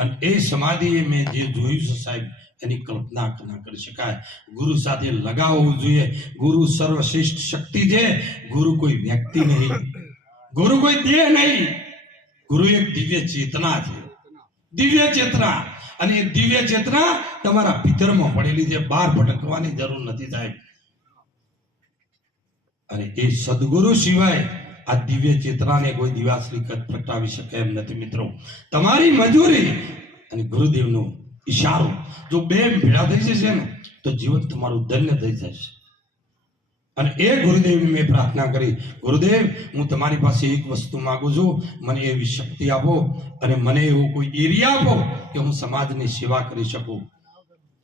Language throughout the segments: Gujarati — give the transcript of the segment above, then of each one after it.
અને એ સમાધિ મેં જે જોયું છે સાહેબ એની કલ્પના ના કરી શકાય. ગુરુ સાથે લગાવ હોવું જોઈએ. ગુરુ સર્વશ્રેષ્ઠ શક્તિ છે. ગુરુ કોઈ વ્યક્તિ નહીં, ગુરુ કોઈ દેહ નહીં, ગુરુ એક દિવ્ય ચેતના છે. દિવ્ય ચેતના, અને એ દિવ્ય ચેતના તમારા ભીતરમાં પડેલી છે, બહાર ભટકવાની જરૂર નથી સાહેબ. અને એ સદગુરુ સિવાય આ દિવ્ય ચેતનાને કોઈ દિવાસરી પ્રગટાવી શકે એમ નથી. મિત્રો, તમારી મજૂરી અને ગુરુદેવનો ઈશારો જો બે ભેળા થઈ જશે ને તો જીવન તમારું ધન્ય થઈ જશે. અને એ ગુરુદેવની મેં પ્રાર્થના કરી, ગુરુદેવ હું તમારી પાસે એક વસ્તુ માંગુ છું, મને એવી શક્તિ આપો અને મને એવો કોઈ એરિયા આપો કે હું સમાજની સેવા કરી શકું.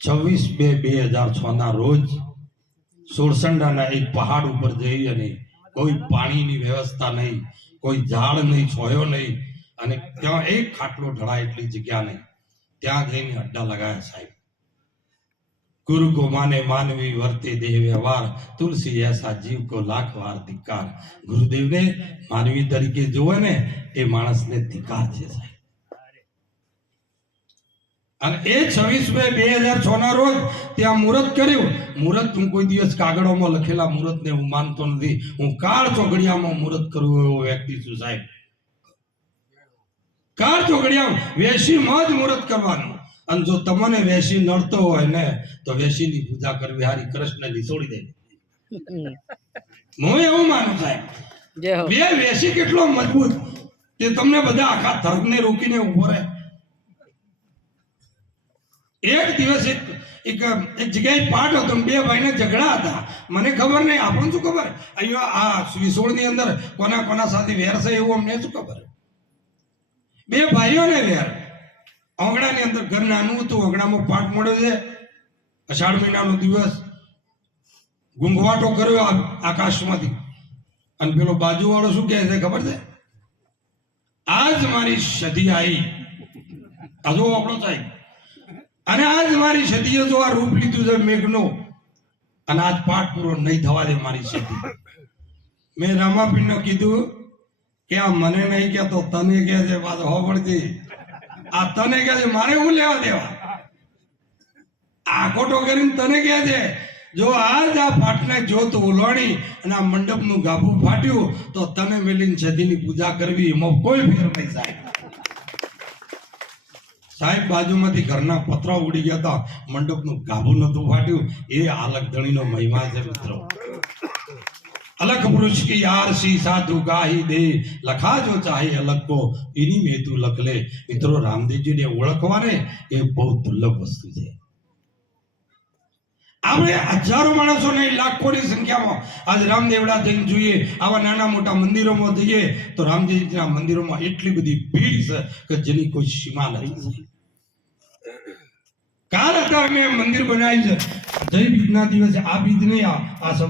26/2/2006 ના રોજ સોરસંડાના એક પહાડ ઉપર જઈ અને કોઈ પાણીની વ્યવસ્થા નહીં, કોઈ ઝાડ નહીં, છોયો નહીં, અને ત્યાં એક ખાટલો ઢળાય એટલી જગ્યા નહીં, ત્યાં જઈને અડ્ડા લગાયા સાહેબ. गुरु को माने मानवी वर्ते देह व्यवहार, तुलसी ऐसा जीव को लाख વાર ધિક્કાર. ગુરુદેવ ને માનવી તરીકે જોવે ને એ માણસને ધિક્કાર છે સાહેબ. અને એ 26/2/2006 ના રોજ ત્યાં મુહૂર્ત કર્યું. મુહૂર્ત હું કોઈ દિવસ કાગળોમાં લખેલા મુહૂર્તને હું માનતો નથી. હું કાળ ચોઘડિયામાં મુહૂર્ત કરું એવો વ્યક્તિ છું સાહેબ. કાળ ચોઘડિયામાં વેશીમાં જ મુહૂર્ત કરવાનું. અને જો તમને વેશી નડતો હોય ને તો વેશીની પૂજા કરવી હારી, કૃષ્ણની છોડી દે. હું એવું માનું સાહેબ, બે વેશી કેટલો મજબૂત તે તમને બધા આખા ધર્મને રોકીને ઉભો રહે. એક દિવસ એક જગ્યાએ પાઠ હતો, બે ભાઈને ઝઘડા હતા. મને ખબર નહીં, આપણને શું ખબર અહીંયા આ વિસોળની અંદર કોના કોના સાથે વેર છે એવું અમને શું ખબર. બે ભાઈઓને વેર, આંગણાની અંદર ઘર નાનું હતું, આંગણામાં પાઠ મળ્યો છે. અષાઢ મહિનાનો દિવસ, ગુંગવાટો કર્યો આકાશમાંથી, અને પેલો બાજુવાળો શું કહે છે ખબર છે? આજ મારી સદી આવી. આજો આપણો સાહેબ, અને આજ મારી સદીએ જો આ રૂપ લીધું છે મેઘનો, અને આજ પાઠ પૂરો નહીં થવા દે મારી સદી. મેં રામાપીરને કીધું કે આ મને નહીં કહેતો, તને કહે છે. પાછો હોબળતી આ તને કહે છે, મારે હું લેવા દેવા? આ ખોટો કરીને તને કહે છે. જો આજ આ પાઠને જોત ઓલોણી અને આ મંડપનું ગાભું ફાટ્યું તો તને મેલીને સદીની પૂજા કરવી એમાં કોઈ ફેર નહીં સાહેબ. સાહેબ બાજુમાંથી ઘરના પતરા ઉડી ગયા હતા, મંડપનું ગાભું નતું ફાટ્યું. એ આલક ધણીનો મહિમા છે મિત્રો. अलग पुरुष की यार सी साधु गाही दे, लखा जो चाहे अलग को इन्हीं में तू लख ले. મિત્રો, રામદેવજી ને ઓળખવાને એ બહુ દુર્લભ વસ્તુ છે. આપણે હજારો માણસો ને લાખોની સંખ્યામાં આજ રામદેવડા જઈને જોઈએ, આવા નાના મોટા મંદિરોમાં જઈએ તો રામદેવજીના મંદિરોમાં એટલી બધી ભીડ છે કે જેની કોઈ સીમા નથી. કાલ અત્યારે મેં મંદિર બનાવ્યું છે જય બીજના દિવસે. આ બીજ નહીં, આ